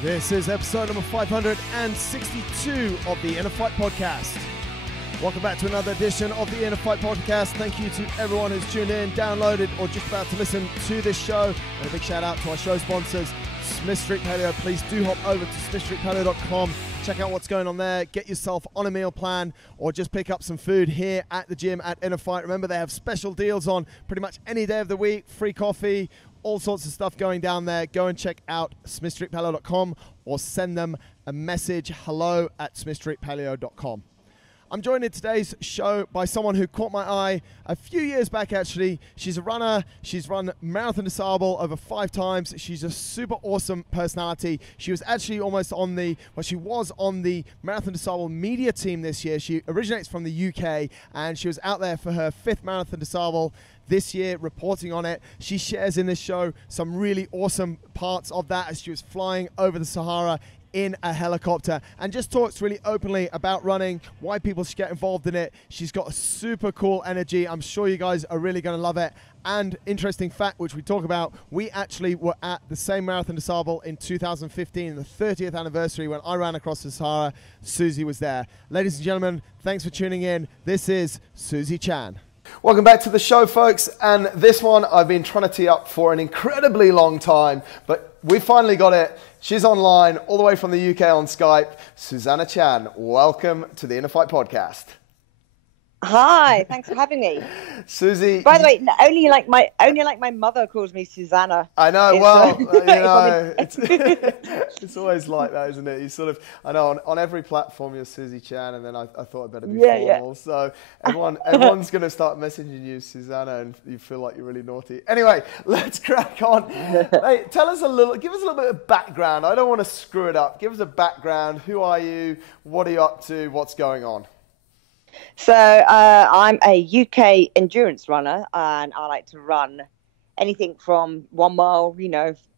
This is episode number 562 of the InnerFight podcast. Welcome back to another edition of the InnerFight podcast. Thank you to everyone who's tuned in, downloaded, or just about to listen to this show. And a big shout out to our show sponsors, Smith Street Paleo. Please do hop over to smithstreetpaleo.com. Check out what's going on there. Get yourself on a meal plan or just pick up some food here at the gym at InnerFight. Remember, they have special deals on pretty much any day of the week, free coffee, all sorts of stuff going down there. Go and check out smithstreetpaleo.com or send them a message, hello@smithstreetpaleo.com. I'm joined in today's show by someone who caught my eye a few years back, actually. She's a runner. She's run Marathon Des Sables over 5 times. She's a super awesome personality. She was actually she was on the Marathon Des Sables media team this year. She originates from the UK, and she was out there for her 5th Marathon Des Sables this year, reporting on it. She shares in this show some really awesome parts of that as she was flying over the Sahara in a helicopter, and just talks really openly about running, why people should get involved in it. She's got a super cool energy. I'm sure you guys are really going to love it. And interesting fact, which we talk about, we actually were at the same Marathon Des Sables in 2015, the 30th anniversary, when I ran across the Sahara. Susie was there. Ladies and gentlemen, thanks for tuning in. This is Susie Chan. Welcome back to the show, folks, and this one I've been trying to tee up for an incredibly long time, but we finally got it. She's online all the way from the UK on Skype. Susie Chan, welcome to the InnerFight podcast. Hi, thanks for having me. Susie. By the way, only like my mother calls me Susanna. I know. Well, it's always like that, isn't it? You sort of, I know on every platform you're Susie Chan, and then I thought I'd better be formal. Yeah. So everyone's going to start messaging you Susanna, and you feel like you're really naughty. Anyway, let's crack on. Hey, give us a little bit of background. I don't want to screw it up. Give us a background. Who are you? What are you up to? What's going on? So I'm a UK endurance runner, and I like to run anything from 1 mile,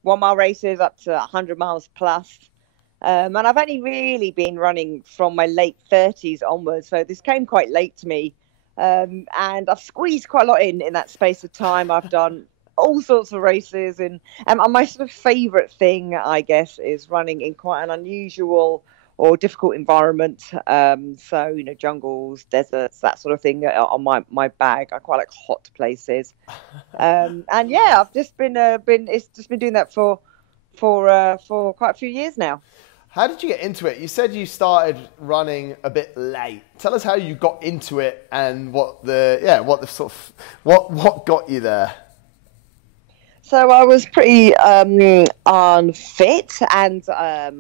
1 mile races up to 100 miles plus. And I've only really been running from my late 30s onwards, so this came quite late to me. And I've squeezed quite a lot in that space of time. I've done all sorts of races, and my sort of favourite thing, I guess, is running in quite an unusual or difficult environment, so jungles, deserts, that sort of thing on my bag. I quite like hot places, and yeah, I've just been doing that for quite a few years now. How did you get into it? You said you started running a bit late. Tell us how you got into it and what got you there. So I was pretty unfit, and I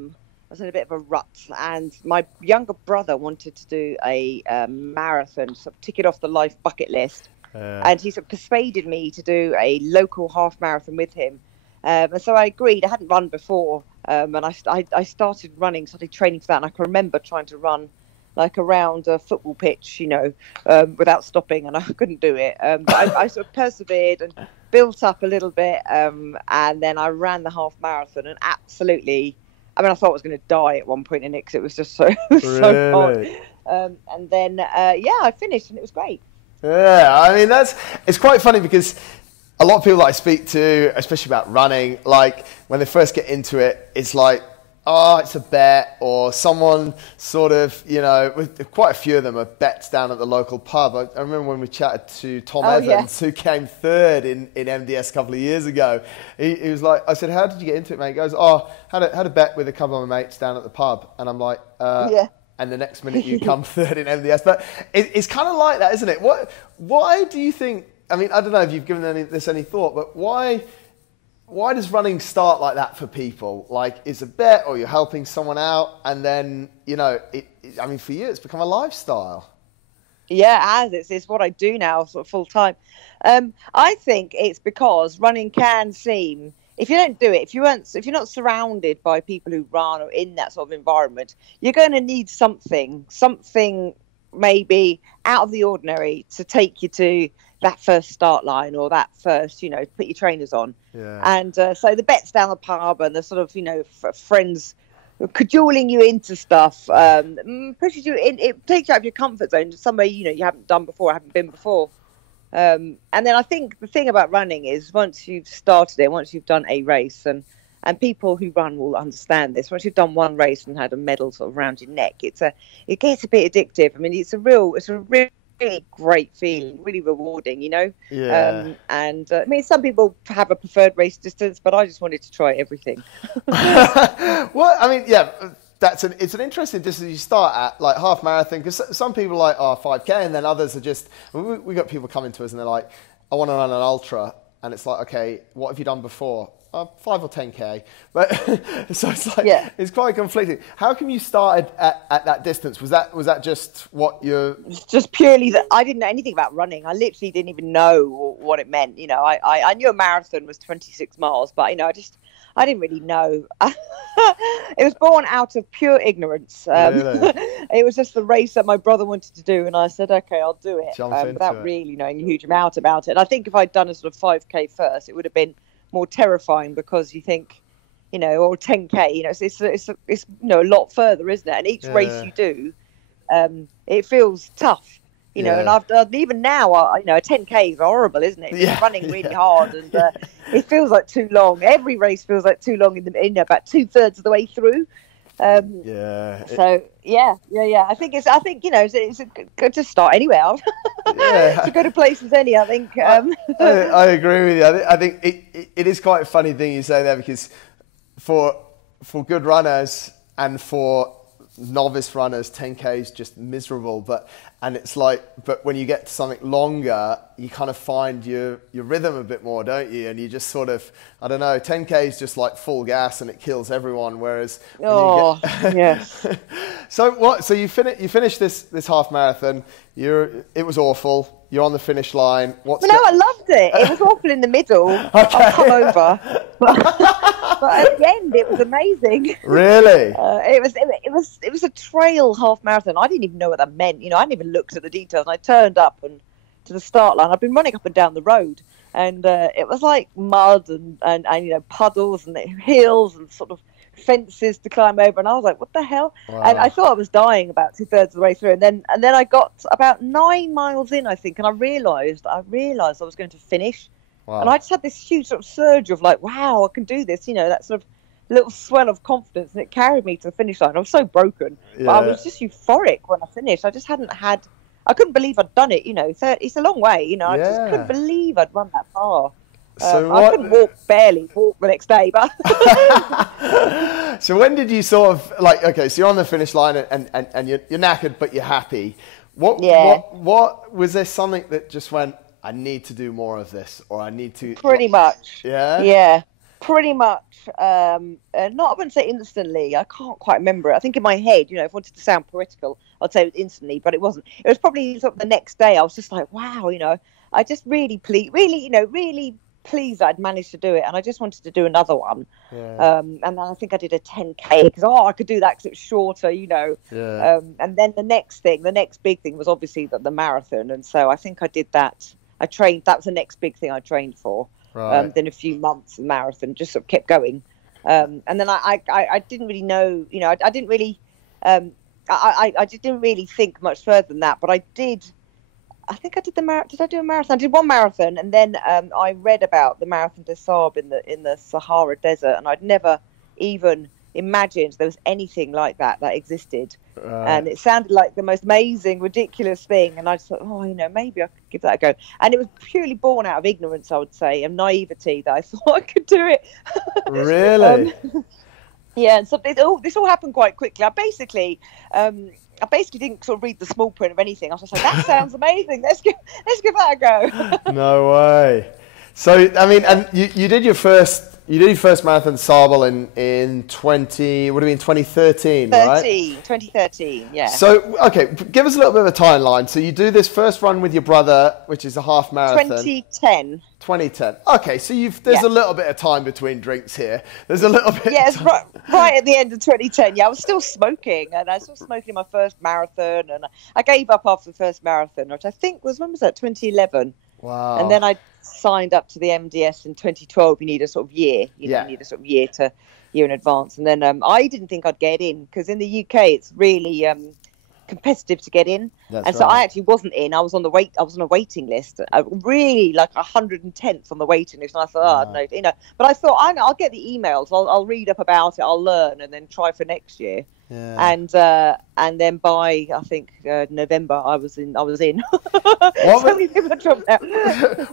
was in a bit of a rut, and my younger brother wanted to do a marathon, so tick it off the life bucket list. And he sort of persuaded me to do a local half marathon with him. And so I agreed. I hadn't run before, and I started training for that. And I can remember trying to run like around a football pitch, without stopping, and I couldn't do it. But I sort of persevered and built up a little bit, and then I ran the half marathon, and absolutely, I thought I was going to die at one point in it because it was just so hot. And then, I finished, and it was great. Yeah, it's quite funny because a lot of people that I speak to, especially about running, like when they first get into it, it's like, oh, it's a bet, or someone sort of, with quite a few of them are bets down at the local pub. I remember when we chatted to Tom Evans, who came third in MDS a couple of years ago. He was like, I said, how did you get into it, mate? He goes, had a bet with a couple of my mates down at the pub. And I'm like, and the next minute you come third in MDS. But it's kind of like that, isn't it? Why do you think, I don't know if you've given this any thought, but why does running start like that for people? Like, it's a bet, or you're helping someone out, and then, for you, it's become a lifestyle. Yeah, it's what I do now, sort of full time. I think it's because running can seem, if you don't do it, if you're not surrounded by people who run or in that sort of environment, you're going to need something maybe out of the ordinary to take you to that first start line, or that first, put your trainers on. Yeah. And so the bets down the pub, and the sort of, friends cajoling you into stuff, pushes you in, it takes you out of your comfort zone to somewhere, you haven't done before, haven't been before. And then I think the thing about running is once you've started it, once you've done a race, and and people who run will understand this. Once you've done one race and had a medal sort of around your neck, it gets a bit addictive. I mean, it's a really great feeling, really rewarding, you know. Yeah. I mean, some people have a preferred race distance, but I just wanted to try everything. Well, I mean, yeah, it's an interesting distance you start at, like half marathon, because some people are like, 5K, and then others are just, we got people coming to us and they're like, I want to run an ultra, and it's like, okay, what have you done before? 5 or 10K, but so it's like, it's quite conflicting. How come you started at that distance? Was that just what you're? It's just purely that I didn't know anything about running. I literally didn't even know what it meant. You know, I knew a marathon was 26 miles, but you know, I didn't really know. It was born out of pure ignorance. Really? It was just the race that my brother wanted to do, and I said, okay, I'll do it, without it. really knowing a huge amount about it. And I think if I'd done a sort of 5K first, it would have been more terrifying, because you think, you know, or 10K, you know, it's you know, a lot further, isn't it? And each race you do, it feels tough, you know. And I've done, even now, you know, a 10K is horrible, isn't it? It's running really hard, and it feels like too long. Every race feels like too long about 2/3 of the way through. So I think you know, it's good to start anywhere. To go to places I think. I agree with you. I think it is quite a funny thing you say there, because for good runners and for novice runners, 10K is just miserable. But when you get to something longer, you kind of find your rhythm a bit more, don't you? And you just sort of, I don't know, 10K is just like full gas and it kills everyone. Whereas, yes. So you finished this half marathon. It was awful. You're on the finish line. I loved it. It was awful in the middle. I'll come over. But at the end, it was amazing. Really? It was a trail half marathon. I didn't even know what that meant. You know, I didn't even looked at the details. And I turned up and to the start line. I've been running up and down the road, and it was like mud and you know, puddles and hills and sort of fences to climb over, and I was like, what the hell? Wow. And I thought I was dying about 2/3 of the way through, and then I got about 9 miles in, I think, and I realized I was going to finish. Wow. And I just had this huge sort of surge of like, wow, I can do this, you know, that sort of little swell of confidence, and it carried me to the finish line. I was so broken, but I was just euphoric when I finished. I couldn't believe I'd done it, you know. So it's a long way, you know. I just couldn't believe I'd run that far. I couldn't barely walk the next day, but. So when did you sort of like? Okay, so you're on the finish line and you're knackered, but you're happy. What was there something that just went? I need to do more of this, or I need to. Pretty much. Yeah. Yeah. Pretty much. I wouldn't say instantly. I can't quite remember it. I think in my head, you know, if I wanted to sound poetical, I'd say it instantly, but it wasn't. It was probably sort of the next day. I was just like, wow, you know, I just really pleased I'd managed to do it, and I just wanted to do another one. And then I think I did a 10K because I could do that because it was shorter, you know. And then the next big thing was obviously the marathon, and so I think I did that. I trained. That was the next big thing I trained for. Right. Then a few months of marathon, just sort of kept going. And then I didn't really know, you know, I didn't really, I didn't really think much further than that. But I did. I think I did Did I do a marathon? I did one marathon, and then I read about the Marathon Des Sables in the Sahara Desert, and I'd never even imagined there was anything like that existed. And it sounded like the most amazing, ridiculous thing, and I just thought, oh, you know, maybe I could give that a go. And it was purely born out of ignorance, I would say, and naivety, that I thought I could do it. Really? Yeah, and so this all happened quite quickly. I basically didn't sort of read the small print of anything. I was just like, that sounds amazing. Let's give that a go. No way. So I mean, and you did your first Marathon Des Sables in 2013, right? 2013, yeah. So okay, give us a little bit of a timeline. So you do this first run with your brother, which is a half marathon. 2010. Okay, so there's a little bit of time between drinks here. There's a little bit. Yeah, it's right at the end of 2010. Yeah, I was still smoking, and I was still smoking my first marathon, and I gave up after the first marathon, which I think was, when was that? 2011. Wow. And then I signed up to the MDS in 2012. You need a sort of year. You need a sort of year in advance. And then I didn't think I'd get in, because in the UK it's really competitive to get in. That's and so right. I actually wasn't in. I was on a waiting list, really like 110th on the waiting list. And I thought, oh no, you know. But I thought, I'll get the emails. I'll read up about it. I'll learn, and then try for next year. Yeah. And then by I think November, I was in. What So many people dropped out.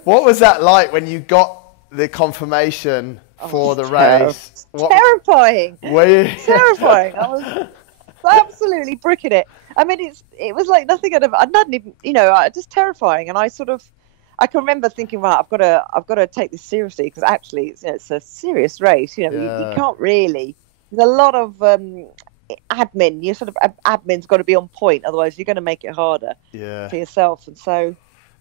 What was that like when you got the confirmation for the race? Terrifying. Were you? Terrifying. I was absolutely bricking it. I mean, it was like nothing I'd not even, you know, just terrifying. And I can remember thinking, right, I've got to take this seriously, because actually it's a serious race. You know, you can't really. There's a lot of admin. You sort of admin's got to be on point, otherwise you're going to make it harder for yourself. And so,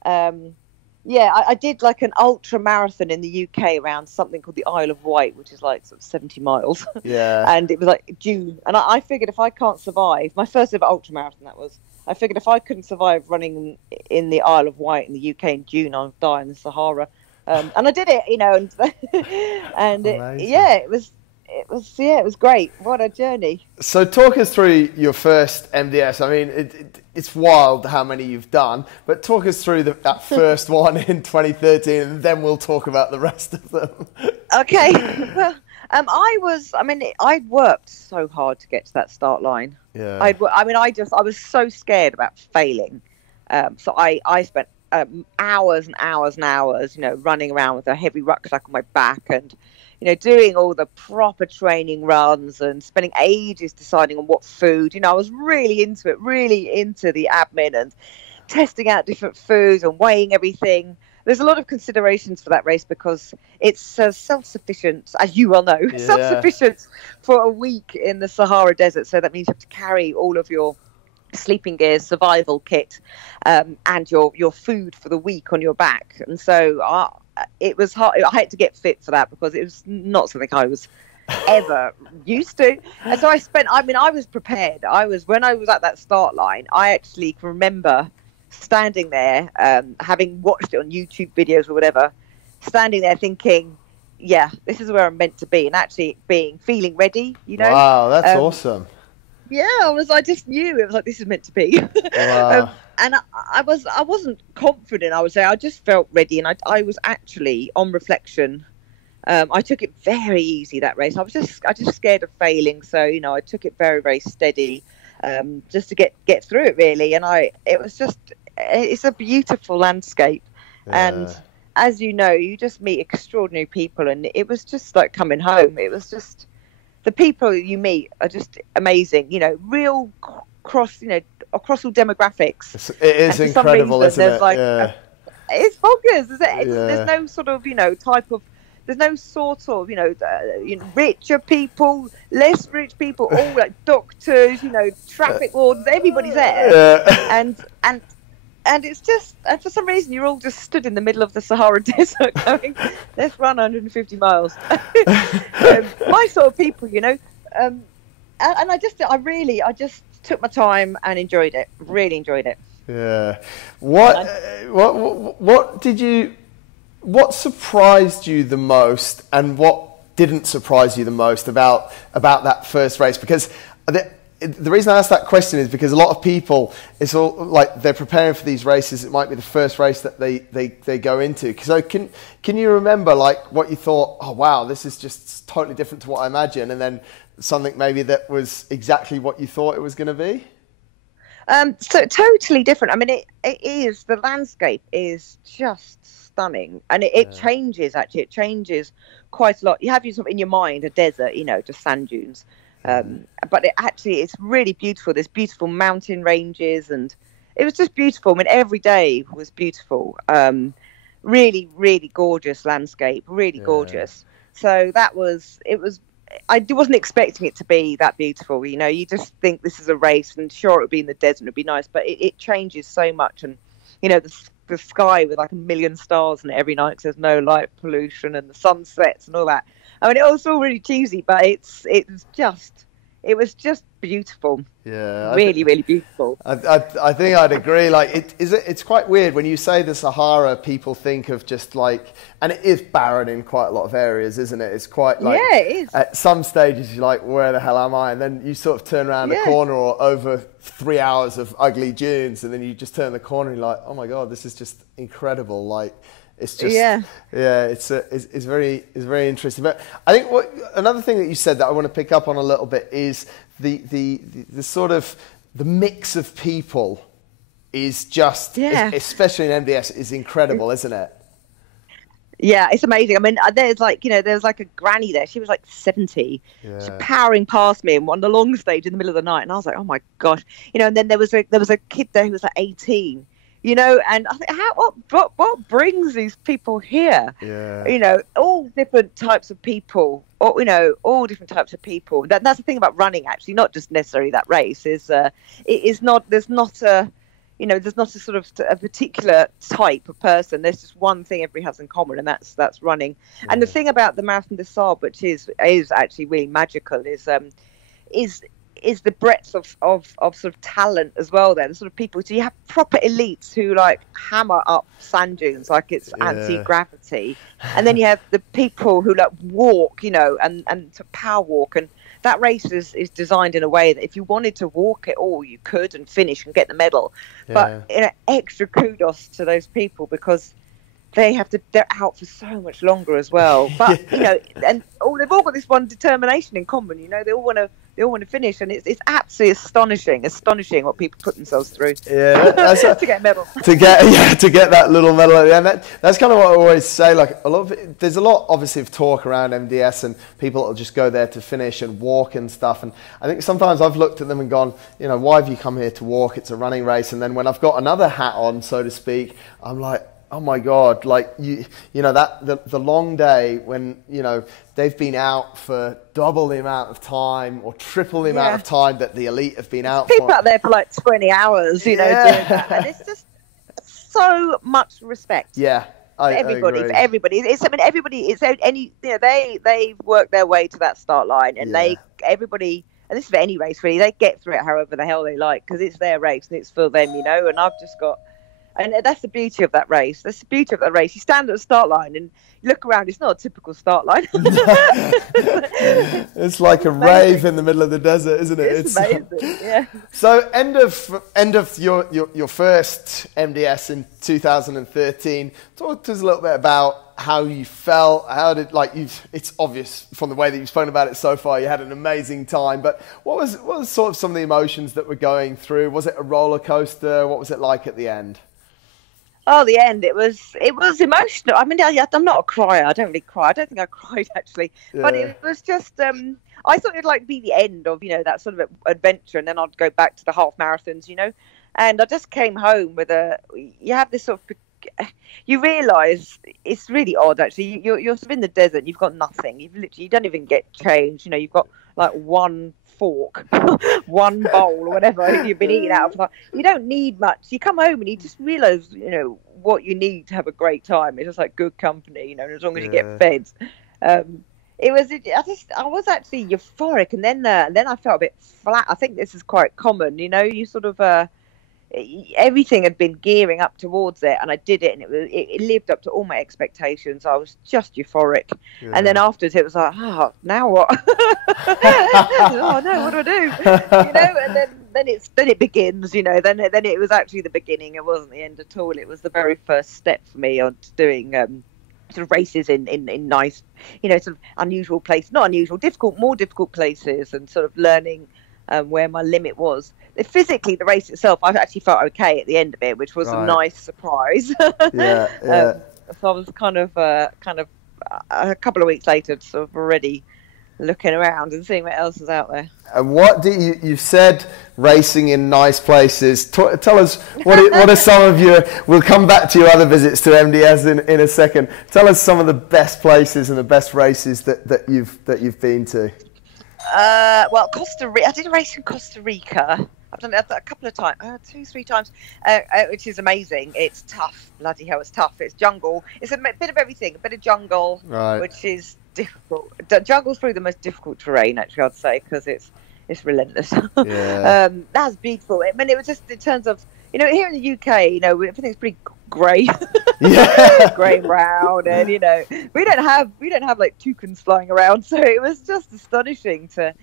I did like an ultra marathon in the UK around something called the Isle of Wight, which is like sort of 70 miles. Yeah. And it was like June. And I figured if I can't survive, my first ever ultra marathon that was, I figured if I couldn't survive running in the Isle of Wight in the UK in June, I'd die in the Sahara. And I did it, you know, and it was great. What a journey. So talk us through your first MDS. I mean, it's wild how many you've done, but talk us through that first one in 2013, and then we'll talk about the rest of them. Okay. Well, I'd worked so hard to get to that start line. Yeah. I was so scared about failing. So I spent hours and hours and hours, you know, running around with a heavy rucksack on my back, and you know, doing all the proper training runs and spending ages deciding on what food. You know, I was really into it, really into the admin and testing out different foods and weighing everything. There's a lot of considerations for that race because it's self-sufficient, as you well know, self-sufficient for a week in the Sahara Desert. So that means you have to carry all of your sleeping gear, survival kit, and your food for the week on your back. And so it was hard. I had to get fit for that because it was not something I was ever used to. And so I was prepared. When I was at that start line, I actually can remember standing there, having watched it on YouTube videos or whatever, standing there thinking, yeah, this is where I'm meant to be, and actually feeling ready, you know. Wow, that's awesome. Yeah, I just knew it was like, this is meant to be. Wow. And I wasn't confident, I would say. I just felt ready, and I was actually, on reflection, I took it very easy, that race. I just scared of failing, so you know, I took it very, very steady, just to get through it, really. And it's a beautiful landscape, and as you know, you just meet extraordinary people, and it was just like coming home. It was just, the people you meet are just amazing, you know, real across all demographics. It is incredible, isn't it? Like it's bonkers. There's no sort of, you know, there's no sort of, you know, richer people, less rich people, all like doctors, you know, traffic wardens, everybody's there. And it's just, and for some reason, you're all just stood in the middle of the Sahara Desert going, let's run 150 miles. My sort of people, you know. And I just took my time and enjoyed it. Really enjoyed it. Yeah. What surprised you the most, and what didn't surprise you the most about that first race? Because the reason I asked that question is because a lot of people, it's all like they're preparing for these races. It might be the first race that they go into. So can you remember like what you thought? Oh wow, this is just totally different to what I imagined, and then something maybe that was exactly what you thought it was going to be. So totally different. I mean, it is, the landscape is just stunning, and it changes. Actually, it changes quite a lot. You have in your mind a desert, you know, just sand dunes. But it's really beautiful. There's beautiful mountain ranges, and it was just beautiful. I mean, every day was beautiful. Really, really gorgeous landscape, really gorgeous. So I wasn't expecting it to be that beautiful. You know, you just think this is a race, and sure, it would be in the desert, it would be nice, but it changes so much. And, you know, the sky with like 1 million stars in it every night, 'cause there's no light pollution, and the sun sets and all that. I mean, it was all really cheesy, but it's it was just beautiful. Yeah, really beautiful. I think I'd agree. Like, it's quite weird when you say the Sahara. People think of just like, and it is barren in quite a lot of areas, isn't it? It's quite like, yeah, it is. At some stages you're like, where the hell am I? And then you sort of turn around the corner, or over 3 hours of ugly dunes, and then you just turn the corner and you're like, oh my god, this is just incredible. Like, it's just it's very interesting. But I think another thing that you said that I want to pick up on a little bit is the sort of the mix of people is just, especially in MDS, is incredible, isn't it? Yeah, it's amazing. I mean, there's like, there's like a granny there. She was like 70. Yeah. She's powering past me and on the long stage in the middle of the night. And I was like, oh my gosh. And then there was a kid there who was like 18. And I think, what brings these people here? Yeah. All different types of people, all different types of people. That's the thing about running, actually, not just necessarily that race. There's not a sort of a particular type of person. There's just one thing everybody has in common, and that's running. Yeah. And the thing about the Marathon des Sables, which is actually really magical, is the breadth of sort of talent as well there. The sort of people, so you have proper elites who like hammer up sand dunes like it's anti-gravity, and then you have the people who like walk, and to power walk. And that race is designed in a way that if you wanted to walk it all, you could and finish and get the medal. But extra kudos to those people, because they're out for so much longer as well. But and they've all got this one determination in common. They all want to finish, and it's absolutely astonishing what people put themselves through. Yeah, to get a medal. to get that little medal at the end. That's kind of what I always say. Like, there's a lot obviously of talk around MDS, and people will just go there to finish and walk and stuff. And I think sometimes I've looked at them and gone, why have you come here to walk? It's a running race. And then when I've got another hat on, so to speak, I'm like, oh my God, like the long day when, they've been out for double the amount of time or triple the amount of time that the elite have been out People for. out there for like 20 hours, doing that. And it's just so much respect. Yeah. For everybody. They've worked their way to that start line, and everybody, and this is for any race really, they get through it however the hell they like, because it's their race and it's for them, and I've just got. And that's the beauty of that race. That's the beauty of that race. You stand at the start line and you look around. It's not a typical start line. It's like a rave in the middle of the desert, isn't it? It's amazing. Yeah. So end of your first MDS in 2013. Talk to us a little bit about how you felt. How did it's obvious from the way that you've spoken about it so far. You had an amazing time, but what was sort of some of the emotions that were going through? Was it a roller coaster? What was it like at the end? Oh, the end. It was emotional. I mean, I'm not a crier. I don't really cry. I don't think I cried actually, but it was just. I thought it'd be the end of that sort of adventure, and then I'd go back to the half marathons, And I just came home with you have this sort of. You realise it's really odd actually. You're sort of in the desert. You've got nothing. You don't even get change. You've got like one fork, one bowl or whatever you've been eating out of. You don't need much. You come home and you just realise what you need to have a great time. It's just like good company, as long as you get fed. I was actually euphoric, and then I felt a bit flat. I think this is quite common. You sort of everything had been gearing up towards it, and I did it, and it lived up to all my expectations. I was just euphoric, and then afterwards it was like, now what? Oh no, what do I do? And then it begins. Then it was actually the beginning. It wasn't the end at all. It was the very first step for me on doing sort of races in nice, sort of unusual places, not unusual, more difficult places, and sort of learning where my limit was. Physically, the race itself, I actually felt okay at the end of it, which was a nice surprise. Yeah. So I was kind of a couple of weeks later, sort of already looking around and seeing what else is out there. And what do you said racing in nice places. Tell us what are some of your. We'll come back to your other visits to MDS in a second. Tell us some of the best places and the best races that you've been to. Well, Costa Rica. I did a race in Costa Rica. I've done it a couple of times, 2-3 times, which is amazing. It's tough. Bloody hell, it's tough. It's jungle. It's a bit of everything. A bit of jungle, which is difficult. Jungle's probably the most difficult terrain, actually, I'd say, because it's it's relentless. Yeah. That's beautiful. I mean, it was just in terms of, you know, here in the UK, you know, everything's pretty grey, Yeah. grey and brown, and you know, we don't have like toucans flying around, so it was just astonishing to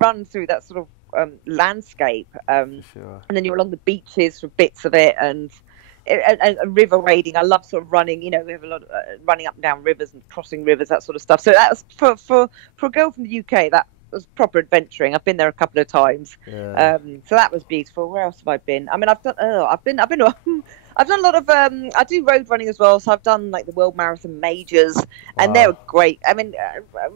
run through that sort of landscape, Sure. and then you're along the beaches for bits of it, and river wading. I love sort of running. You know, we have a lot of running up and down rivers and crossing rivers, that sort of stuff. So that was for a girl from the UK. That was proper adventuring. I've been there a couple of times. Yeah. So that was beautiful. Where else have I been? I mean, I've done a lot of I do road running as well. So I've done like the World Marathon Majors, and they were great. I mean,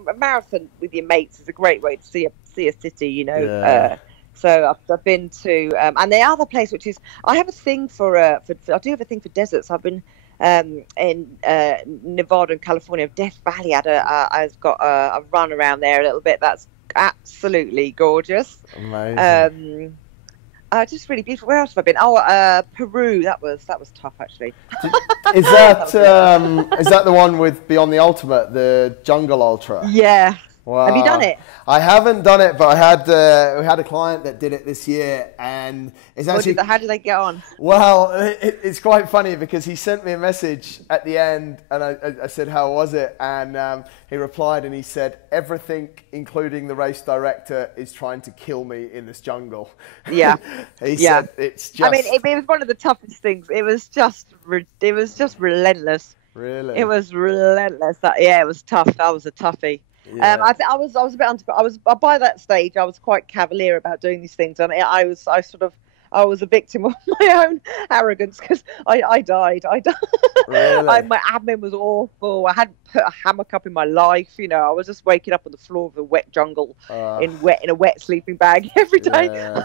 a marathon with your mates is a great way to see a city. You know. Yeah. So I've been to, and the other place, which is, I have a thing for I do have a thing for deserts. I've been in Nevada and California. Death Valley I've got a run around there a little bit. That's absolutely gorgeous. Amazing. Just really beautiful. Where else have I been? Oh, Peru. That was tough, actually. Is that is that the one with Beyond the Ultimate, the Jungle Ultra? Yeah. Wow. Have you done it? I haven't done it, but we had a client that did it this year, and it's actually. How did they get on? Well, it's quite funny because he sent me a message at the end, and I said, "How was it?" And he replied, and he said, "Everything, including the race director, is trying to kill me in this jungle." Yeah. He said, "It's just." I mean, it was one of the toughest things. It was just relentless. Really. It was relentless. It was tough. That was a toughie. Yeah. I was a bit by that stage. I was quite cavalier about doing these things, and I was a victim of my own arrogance because I died. Really? My admin was awful. I hadn't put a hammock up in my life. You know, I was just waking up on the floor of the wet jungle in a wet sleeping bag every day. Yeah.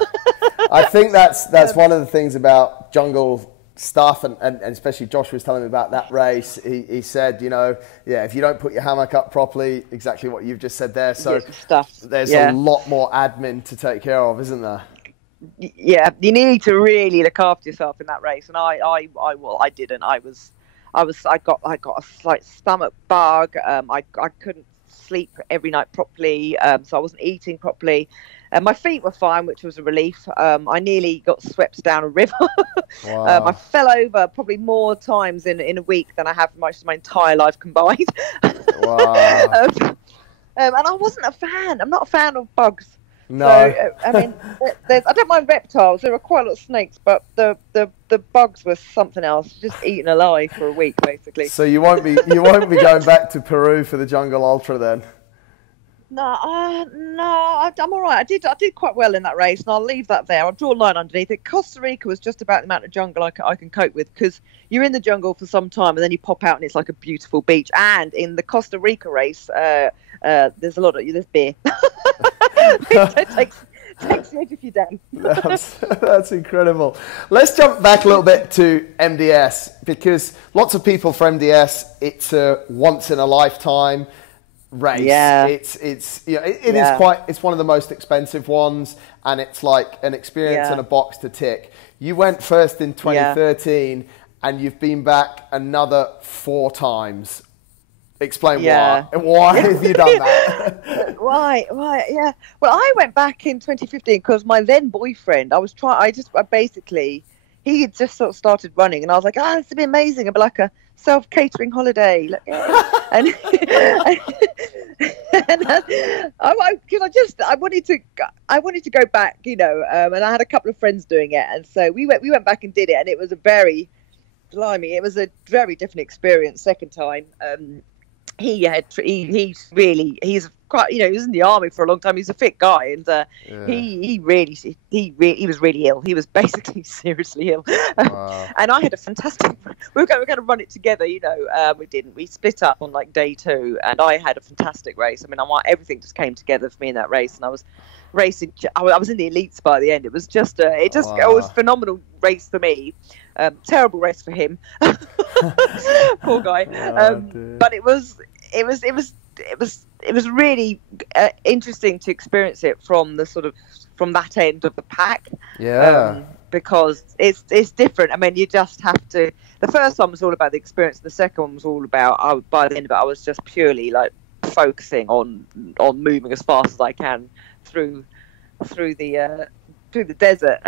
I think that's one of the things about jungle stuff, and especially Josh was telling me about that race. He said, you know, if you don't put your hammock up properly, exactly what you've just said there. So there's a lot more admin to take care of, isn't there? Yeah, you need to really look after yourself in that race, and I didn't. I got a slight stomach bug. I couldn't sleep every night properly, so I wasn't eating properly. My feet were fine, which was a relief. I nearly got swept down a river. Wow. I fell over probably more times in a week than I have my entire life combined. Wow. And I wasn't a fan. I'm not a fan of bugs. No. So, I mean, I don't mind reptiles. There were quite a lot of snakes, but the bugs were something else. Just eaten alive for a week, basically. So you won't be going back to Peru for the Jungle Ultra then? No, I'm all right. I did quite well in that race, and I'll leave that there. I'll draw a line underneath it. Costa Rica was just about the amount of jungle I can cope with, because you're in the jungle for some time, and then you pop out, and it's like a beautiful beach. And in the Costa Rica race, there's beer. It takes the edge off your day. That's incredible. Let's jump back a little bit to MDS, because lots of people for MDS, it's a once in a lifetime race. Yeah. It's it's one of the most expensive ones, and it's like an experience and a box to tick. You went first in 2013 and you've been back another 4 times. Explain why. Why have you done that? Why? Yeah. Well, I went back in 2015 because my then boyfriend, he had just sort of started running, and I was like, this would be amazing. It'd be like a self-catering holiday. And I wanted to go back, you know, and I had a couple of friends doing it, and so we went back and did it, and it was a very different experience second time. He's quite, you know, he was in the army for a long time. He's a fit guy, and he was really ill. He was basically seriously ill. Wow. And I had a fantastic. We were going to run it together, you know. We didn't. We split up on like day 2, and I had a fantastic race. I mean, everything just came together for me in that race, and I was racing. I was in the elites by the end. It was just it was a phenomenal race for me. Terrible race for him. Poor guy. But it was really interesting to experience it from that end of the pack. Yeah. Because it's different. I mean, you just have to. The first one was all about the experience. The second one was all about. By the end of it, I was just purely like focusing on moving as fast as I can through through the desert.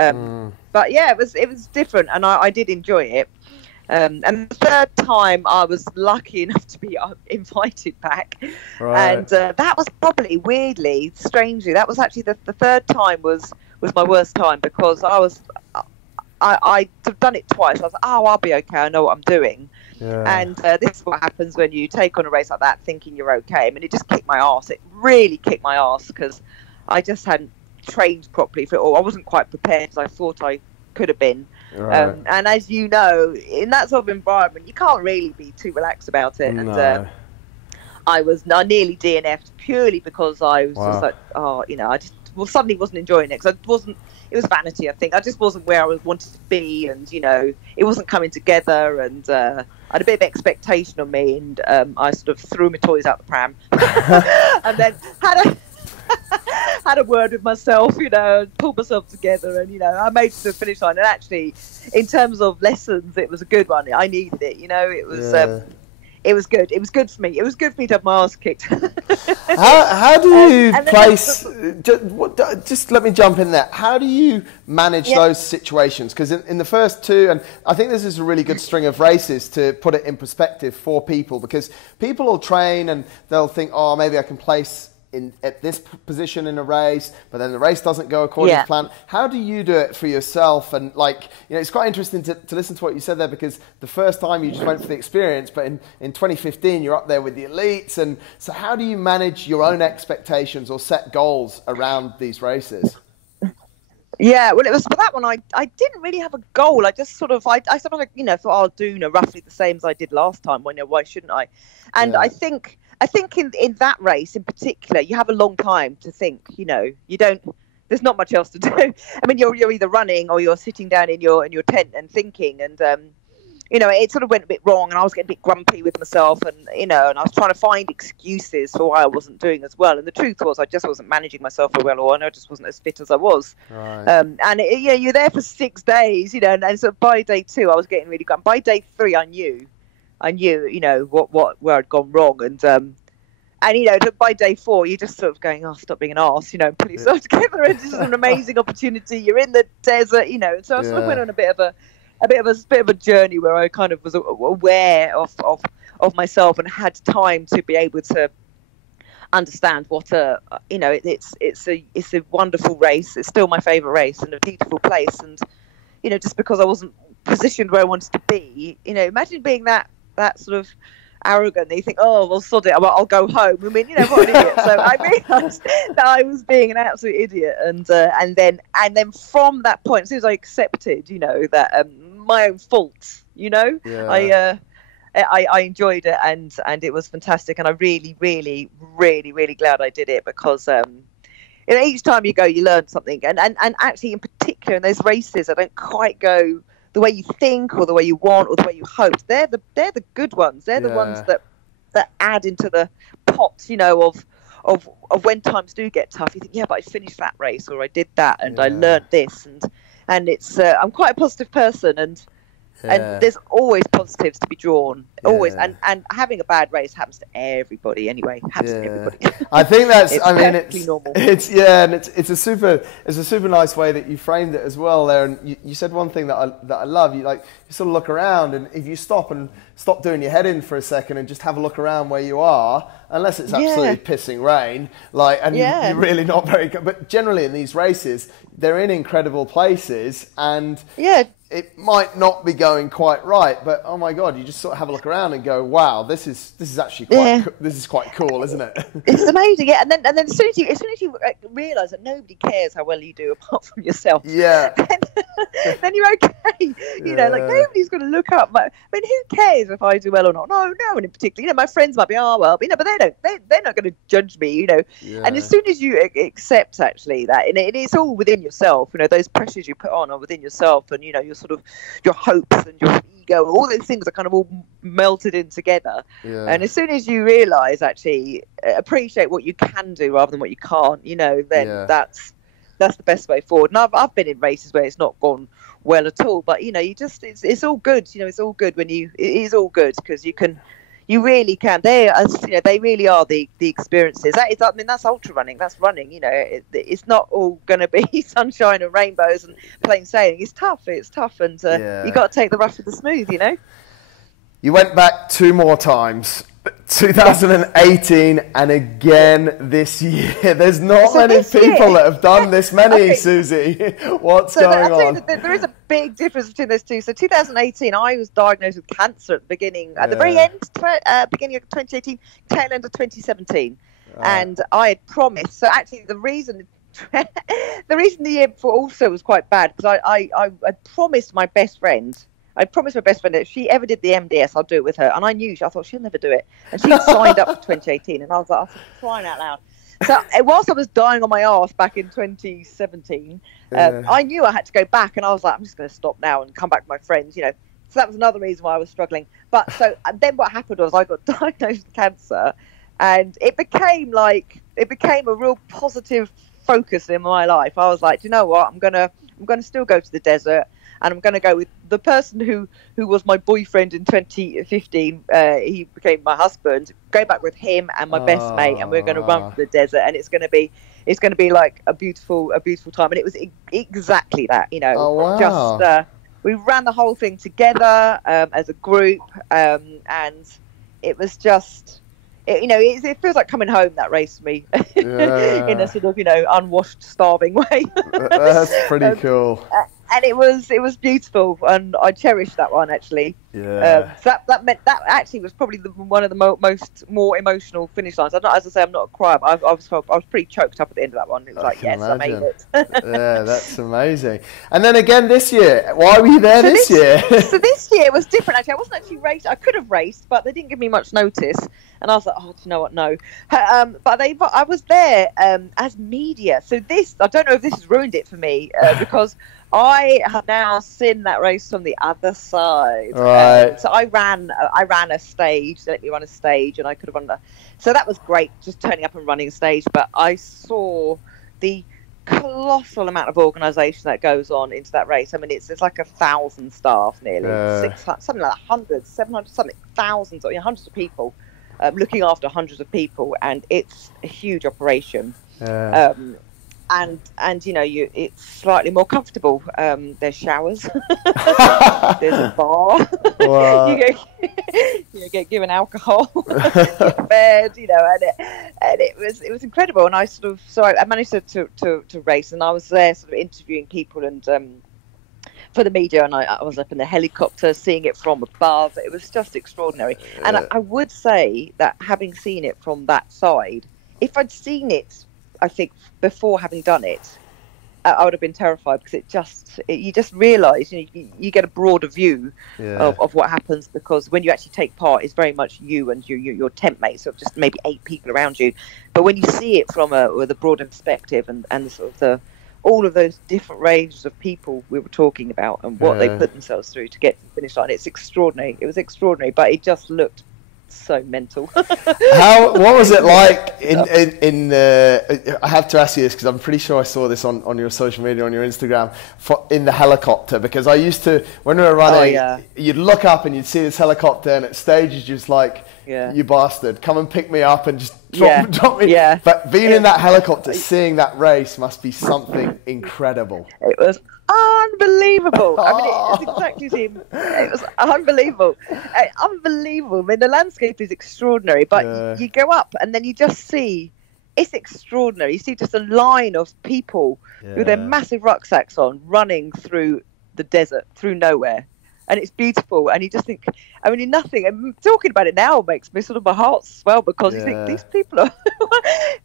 But yeah, it was different, and I did enjoy it. And the third time, I was lucky enough to be invited back, and that was probably weirdly, strangely, that was actually the third time was my worst time, because I'd done it twice. I was like, oh, I'll be okay. I know what I'm doing. Yeah. And this is what happens when you take on a race like that thinking you're okay. I mean, it just kicked my arse. It really kicked my arse, because I just hadn't trained properly for it all. I wasn't quite prepared as I thought I could have been. Right. And as you know, in that sort of environment, you can't really be too relaxed about it. No. And I nearly DNF'd purely because I was just like, oh, you know, I just suddenly wasn't enjoying it, because it was vanity, I think. I just wasn't where I wanted to be, and, you know, it wasn't coming together, and I had a bit of expectation on me, and I sort of threw my toys out the pram and then had a word with myself, you know, and pulled myself together, and, you know, I made it to the finish line. And actually, in terms of lessons, it was a good one. I needed it, you know. It was it was good. It was good for me. It was good for me to have my ass kicked. How do you place? Just let me jump in there. How do you manage those situations? Because in the first two, and I think this is a really good string of races to put it in perspective for people, because people will train and they'll think, oh, maybe I can place at this position in a race, but then the race doesn't go according to plan. How do you do it for yourself? And, like, you know, it's quite interesting to listen to what you said there, because the first time you just went for the experience, but in 2015 you're up there with the elites. And so how do you manage your own expectations or set goals around these races? Yeah, well, it was for that one. I didn't really have a goal. I just sort of, I sort of, you know, thought I'll do, you know, roughly the same as I did last time. Well, you know, why shouldn't I? And I think in that race in particular, you have a long time to think, you know, there's not much else to do. I mean, you're either running or you're sitting down in your tent and thinking, and, you know, it sort of went a bit wrong, and I was getting a bit grumpy with myself, and, you know, and I was trying to find excuses for why I wasn't doing as well. And the truth was, I just wasn't managing myself very well, or I just wasn't as fit as I was. Right. And you know, you're there for 6 days, you know, and so by day 2, I was getting really grumpy. By day 3, I knew, you know, where I'd gone wrong, and you know, by day 4, you're just sort of going, oh, stop being an arse, you know, and put yourself together. And this is an amazing opportunity. You're in the desert, you know. So I sort of went on a bit of a journey where I kind of was aware of myself, and had time to be able to understand what you know, it's a wonderful race. It's still my favourite race, and a beautiful place. And, you know, just because I wasn't positioned where I wanted to be, you know, imagine being that sort of arrogant that you think, oh, well, sod it, I'll go home. I mean, you know, what an idiot. So I realised that I was being an absolute idiot, and then from that point, as soon as I accepted, you know, that my own faults, you know, I enjoyed it, and it was fantastic, and I really, really, really, really glad I did it, because you know, each time you go, you learn something, and actually, in particular, in those races, I don't quite go the way you think, or the way you want, or the way you hope. They're the good ones. They're the ones that add into the pot, you know, of when times do get tough. You think, yeah, but I finished that race, or I did that, and I learned this, and it's I'm quite a positive person, and there's always positives to be drawn, always, and having a bad race happens to everybody anyway. Happens to everybody. I think that's it's normal. It's and it's a super nice way that you framed it as well there. And you said one thing that I love. You sort of look around, and if you stop doing your head in for a second and just have a look around where you are, unless it's absolutely pissing rain, you're really not very good. But generally in these races, they're in incredible places, and it might not be going quite right, but oh my God, you just sort of have a look around and go, wow, this is actually quite cool, isn't it? It's amazing, And then as soon as you realise that nobody cares how well you do apart from yourself, then you're okay. You know, like, nobody's going to look up. I mean, who cares if I do well or not? No one in particular. You know, my friends might be, oh well, you know, but they're not going to judge me. You know, and as soon as you accept actually that, and it's all within yourself. You know, those pressures you put on are within yourself, and, you know, your sort of your hopes and your ego, all those things are kind of all melted in together. And as soon as you realise, actually appreciate what you can do rather than what you can't, you know, then that's the best way forward. And I've been in races where it's not gone well at all, but, you know, you just it's all good. You know, it's all good when it is all good, because you can You really can. They really are the experiences. That is, I mean, that's ultra running. That's running. It's not all going to be sunshine and rainbows and plain sailing. It's tough. And you got to take the rough with the smooth. You went back 2 more times, 2018 and again this year. There's not many people that have done this many, Susie. What's going on? There is a big difference between those two. So 2018, I was diagnosed with cancer at the beginning, at the very end, beginning of 2018, tail end of 2017. And I had promised. So actually the reason the year before also was quite bad, because I promised my best friend. I promised my best friend that if she ever did the MDS, I'll do it with her. And I thought she'll never do it. And she signed up for 2018. And I was like, crying out loud. So whilst I was dying on my arse back in 2017, I knew I had to go back. And I was like, I'm just going to stop now and come back with my friends, So that was another reason why I was struggling. But so then what happened was I got diagnosed with cancer. And it became a real positive focus in my life. I was like, do you know what? I'm gonna still go to the desert. And I'm going to go with the person who was my boyfriend in 2015. He became my husband. Go back with him and my best mate, and we're going to run for the desert. And it's going to be like a beautiful time. And it was exactly that. Oh, wow. Just we ran the whole thing together as a group, and it was just. It feels like coming home, that race for me, in a sort of unwashed, starving way. That's pretty cool. And it was beautiful, and I cherished that one actually. Yeah. So that actually was probably one of the more emotional finish lines. As I say, I'm not a crier, but I was pretty choked up at the end of that one. It was I made it. Yeah, that's amazing. And then again this year, why were you there this year? So this year was different actually. I wasn't actually raced. I could have raced, but they didn't give me much notice, and I was like, oh, do you know what? No. But I was there as media. So I don't know if this has ruined it for me because I have now seen that race from the other side. Right. So I ran a stage. They let me run a stage, and I could have run so that was great, just turning up and running a stage. But I saw the colossal amount of organisation that goes on into that race. I mean, it's like 1,000 staff, nearly 600, something like 100, 700, something, thousands, hundreds of people looking after hundreds of people, and it's a huge operation. Yeah. And it's slightly more comfortable. There's showers. There's a bar. Wow. you get given alcohol. Get fed, and it was incredible. And I managed to race, and I was there sort of interviewing people and for the media, and I was up in the helicopter seeing it from above. It was just extraordinary. And I would say that having seen it from that side, if I'd seen it, I think before having done it, I would have been terrified, because you just realise you get a broader view of what happens, because when you actually take part, it's very much you and your tent mates, so just maybe 8 people around you. But when you see it with a broader perspective and sort of all of those different ranges of people we were talking about and what they put themselves through to get to the finish line, it's extraordinary. It was extraordinary, but it just looked so mental. What was it like I have to ask you this because I'm pretty sure I saw this on your social media, on your Instagram, in the helicopter, because I used to, when we were running, you'd look up and you'd see this helicopter, and at stages just like, you bastard, come and pick me up and just drop me. Yeah. But being in that helicopter, seeing that race must be something incredible. It was unbelievable. I mean, it was exactly the same. It was unbelievable. Unbelievable. I mean, the landscape is extraordinary, but you go up and then you just see, it's extraordinary. You see just a line of people with their massive rucksacks on, running through the desert, through nowhere. And it's beautiful, and you just think, I mean, nothing. And talking about it now makes me sort of my heart swell, because you think these people are,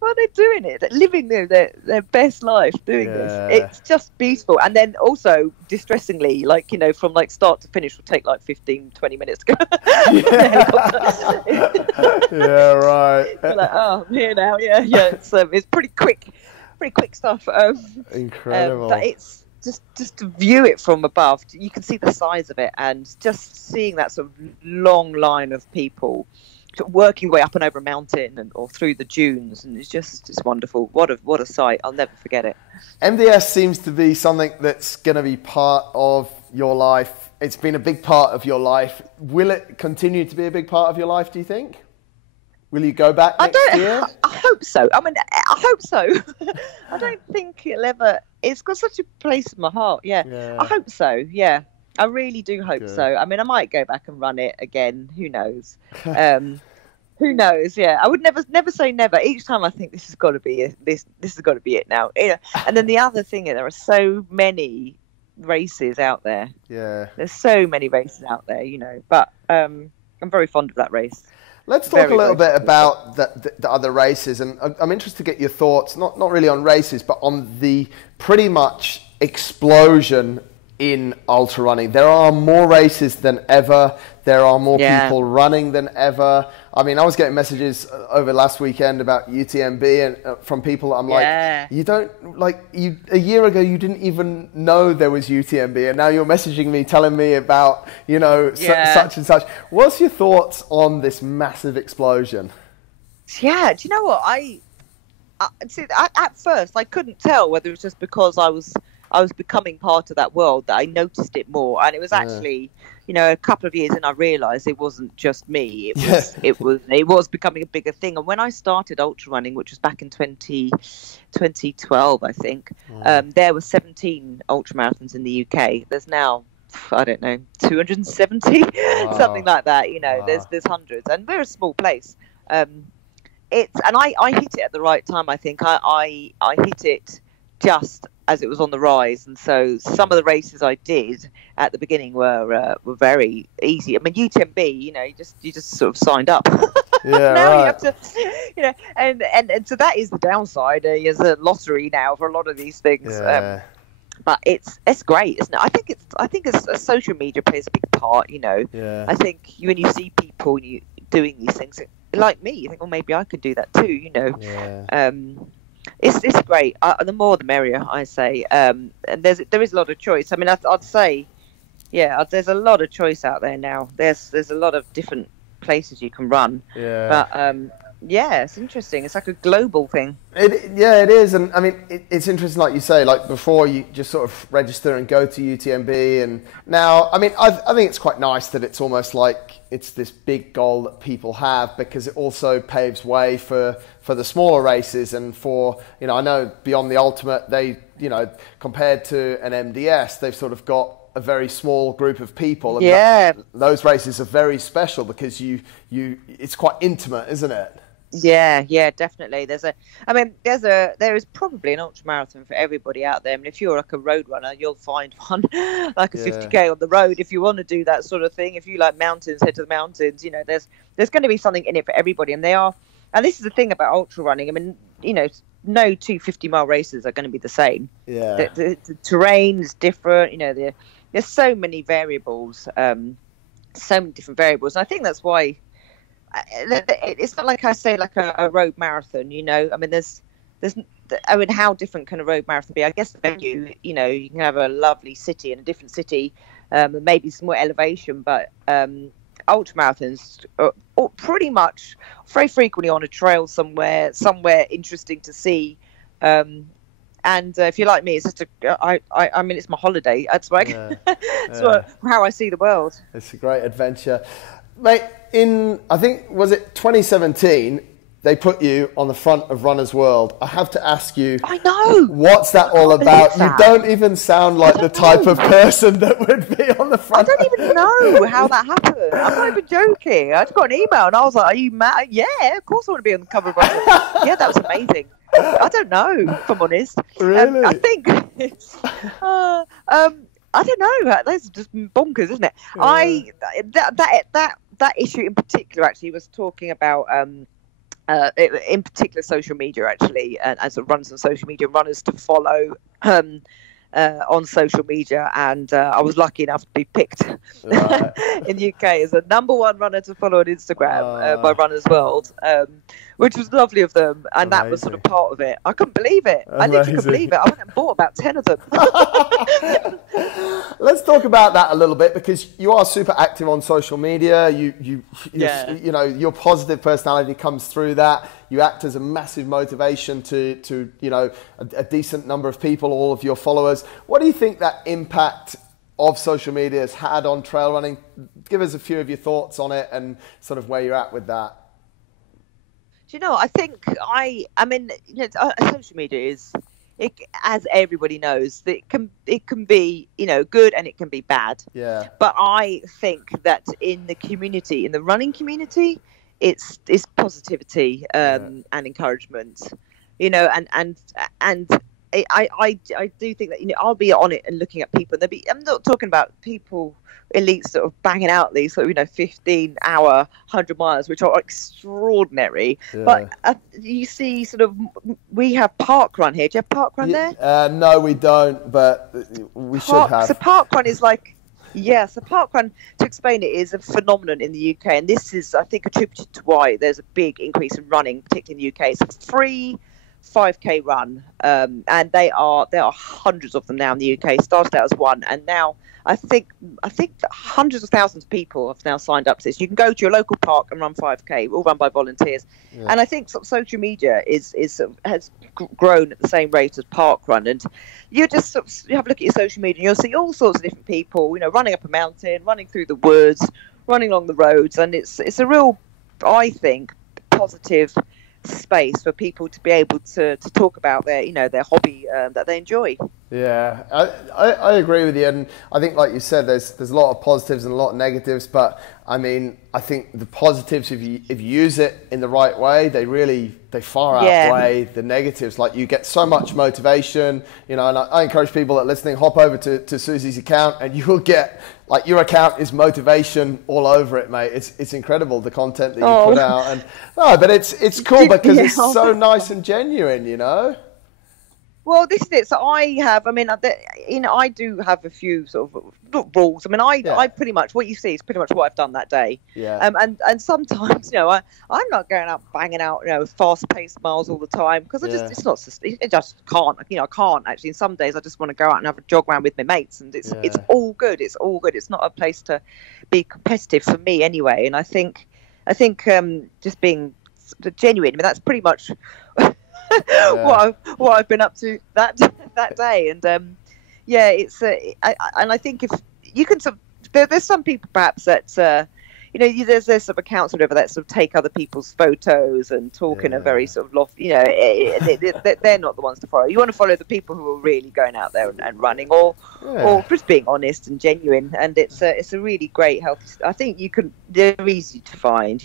well, they're doing it, they're living their best life doing this. It's just beautiful. And then also, distressingly, like, from like start to finish will take like 15-20 minutes to go. Yeah, right. Like, oh, I'm here now. Yeah. It's pretty quick stuff. Incredible. But it's just to view it from above, you can see the size of it, and just seeing that sort of long line of people working way up and over a mountain or through the dunes, and it's wonderful. What a sight! I'll never forget it. MDS seems to be something that's going to be part of your life. It's been a big part of your life. Will it continue to be a big part of your life, do you think? Will you go back next year? I hope so. I mean, I hope so. I don't think it'll ever... It's got such a place in my heart, yeah. I hope so, yeah. I really do hope so. I mean, I might go back and run it again. Who knows? Who knows? Yeah, I would never say never. Each time I think this has got to be it. This has got to be it now. Yeah. And then the other thing is there are so many races out there. Yeah, there's so many races out there, you know. But I'm very fond of that race. Let's talk a little bit about the other races, and I'm interested to get your thoughts. Not really on races, but on the pretty much explosion in ultra running. There are more races than ever. There are more people running than ever. I mean, I was getting messages over last weekend about UTMB and from people. I'm like, you don't like a year ago you didn't even know there was UTMB, and now you're messaging me telling me about such and such. What's your thoughts on this massive explosion? Yeah, do you know what at first I couldn't tell whether it was just because I was becoming part of that world that I noticed it more, and it was actually, you know, a couple of years in I realised it wasn't just me. It was becoming a bigger thing. And when I started ultra running, which was back in 2012, I think, there were 17 ultra marathons in the UK. There's now, I don't know, 270, something like that. You know, there's hundreds, and we're a small place. I hit it at the right time. I think I hit it just as it was on the rise, and so some of the races I did at the beginning were very easy. I mean, UTMB, you know, you just sort of signed up. Now you have to, you know, and so that is the downside. There's a lottery now for a lot of these things. But it's great, isn't it? I think it's social media plays a big part. You know, I think when you see people doing these things like me, you think, well, maybe I could do that too. You know. It's great. The more the merrier, I say. And there is a lot of choice. I mean, I'd say, there's a lot of choice out there now. There's a lot of different places you can run. But it's interesting. It's like a global thing. It is. And I mean, it's interesting, like you say. Like before, you just sort of register and go to UTMB, and now, I mean, I think it's quite nice that it's almost like it's this big goal that people have, because it also paves way for the smaller races, and for, you know, I know beyond the ultimate, they, you know, compared to an MDS, they've sort of got a very small group of people, and those races are very special because it's quite intimate, isn't it? Yeah, definitely. There is probably an ultra marathon for everybody out there. I mean, if you're like a road runner, you'll find one like a 50k on the road if you want to do that sort of thing. If you like mountains, head to the mountains. You know, there's going to be something in it for everybody, and and this is the thing about ultra running. I mean, you know, no two 50-mile races are going to be the same. The terrain is different. You know, there's so many variables, so many different variables, and I think that's why. It's not like I say like a road marathon, you know. I mean, how different can a road marathon be? I guess the venue, you know, you can have a lovely city and a different city, maybe some more elevation, but ultra marathons are pretty much very frequently on a trail somewhere interesting to see. And if you're like me, it's just I mean, it's my holiday. That's like how I see the world. It's a great adventure. Mate, I think, was it 2017, they put you on the front of Runner's World. I have to ask you, I know, what's that all about? You don't even sound like the type of person that would be on the front. I don't even know how that happened. I'm not even joking. I just got an email and I was like, are you mad? Yeah, of course I want to be on the cover of Runner's World. Yeah, that was amazing. I don't know, if I'm honest. Really? I think I don't know. That's just bonkers, isn't it? That issue in particular actually was talking about in particular social media actually, and as it runs on social media, runners to follow on social media, and I was lucky enough to be picked in the UK as the #1 runner to follow on Instagram by Runner's World, which was lovely of them, and that was sort of part of it. I couldn't believe it. I literally couldn't believe it. I went and bought about 10 of them. Let's talk about that a little bit, because you are super active on social media. You know, your positive personality comes through that. You act as a massive motivation to you know, a decent number of people, all of your followers. What do you think that impact of social media has had on trail running. Give us a few of your thoughts on it and sort of where you're at with that. Do you know, I think I mean, social media is, as everybody knows, that it can be, good and it can be bad. Yeah. But I think that in the community, in the running community, it's positivity and encouragement, and I do think that I'll be on it and looking at people. And I'm not talking about people, elites, sort of banging out these 15-hour 100 miles, which are extraordinary. Yeah. But you see, sort of, we have park run here. Do you have park run there? No, we don't, but we should have. So park run is like. Yes, the park run, to explain it, is a phenomenon in the UK, and this is, I think, attributed to why there's a big increase in running, particularly in the UK. It's a free 5K run, and there are hundreds of them now in the UK. It started out as one, and now I think that hundreds of thousands of people have now signed up to this. You can go to your local park and run 5K, all run by volunteers. Yeah. And I think sort of social media has grown at the same rate as park run. And you just you have a look at your social media and you'll see all sorts of different people, running up a mountain, running through the woods, running along the roads. And it's a real, I think, positive space for people to be able to talk about their hobby that they enjoy. Yeah, I agree with you, and I think, like you said, there's a lot of positives and a lot of negatives, but I mean, I think the positives, if you use it in the right way, they far outweigh the negatives. Like, you get so much motivation, and I encourage people that are listening, hop over to Susie's account and you will get, like, your account is motivation all over it, mate. It's incredible, the content that you put out. And but it's cool because it's so nice and genuine, Well, this is it. So I do have a few sort of rules. I mean, I pretty much, what you see is pretty much what I've done that day. Yeah. And sometimes, I'm not going out banging out, fast-paced miles all the time because it just can't. I can't actually. And some days I just want to go out and have a jog around with my mates, and it's all good. It's all good. It's not a place to be competitive for me anyway. And I think just being genuine. I mean, that's pretty much. what I've been up to that day, and it's and I think if you can there's some people perhaps that there's some accounts or whatever that sort of take other people's photos and talk in a very sort of lofty, they're not the ones to follow. You want to follow the people who are really going out there and running, or just being honest and genuine. And it's a really great, healthy. I think they're easy to find.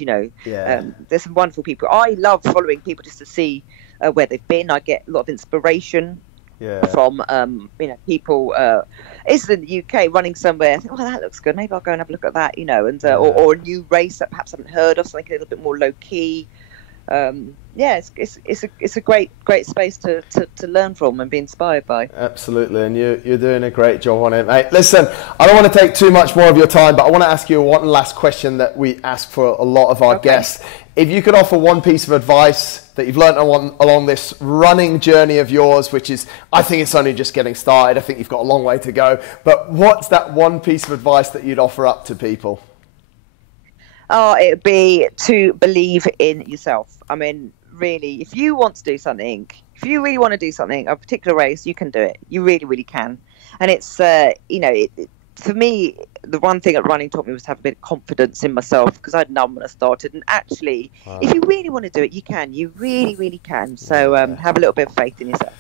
There's some wonderful people. I love following people just to see where they've been. I get a lot of inspiration from people is in the UK running somewhere. I think, that looks good, maybe I'll go and have a look at that, and or a new race that perhaps I haven't heard of, something a little bit more low key. It's a great space to learn from and be inspired by. Absolutely, and you're doing a great job on it, mate. Listen, I don't want to take too much more of your time, but I want to ask you one last question that we ask for a lot of our guests. If you could offer one piece of advice that you've learned along this running journey of yours, which is, I think it's only just getting started, I think you've got a long way to go, but what's that one piece of advice that you'd offer up to people? It would be to believe in yourself. I mean, really, if you want to do something, if you really want to do something, a particular race, you can do it. You really, really can. And it's, for me, the one thing that running taught me was to have a bit of confidence in myself, because I had none when I started. And actually, if you really want to do it, you can. You really, really can. So have a little bit of faith in yourself.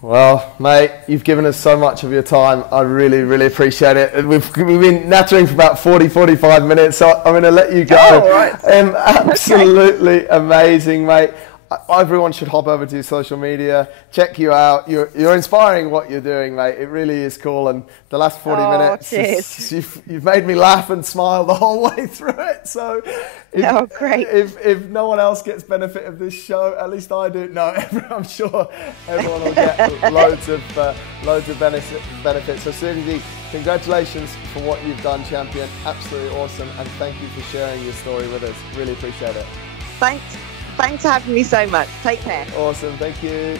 Well, mate, you've given us so much of your time. I really, really appreciate it. We've been nattering for about 40-45 minutes, so I'm going to let you go. Oh, all right. Absolutely amazing, mate. Everyone should hop over to your social media, check you out. You're inspiring what you're doing, mate. It really is cool. And the last 40 minutes, you've made me laugh and smile the whole way through it. So, great. If no one else gets benefit of this show, at least I do. No, I'm sure everyone will get loads of benefits. So, Susie, congratulations for what you've done, champion. Absolutely awesome. And thank you for sharing your story with us. Really appreciate it. Thanks for having me so much. Take care. Awesome. Thank you.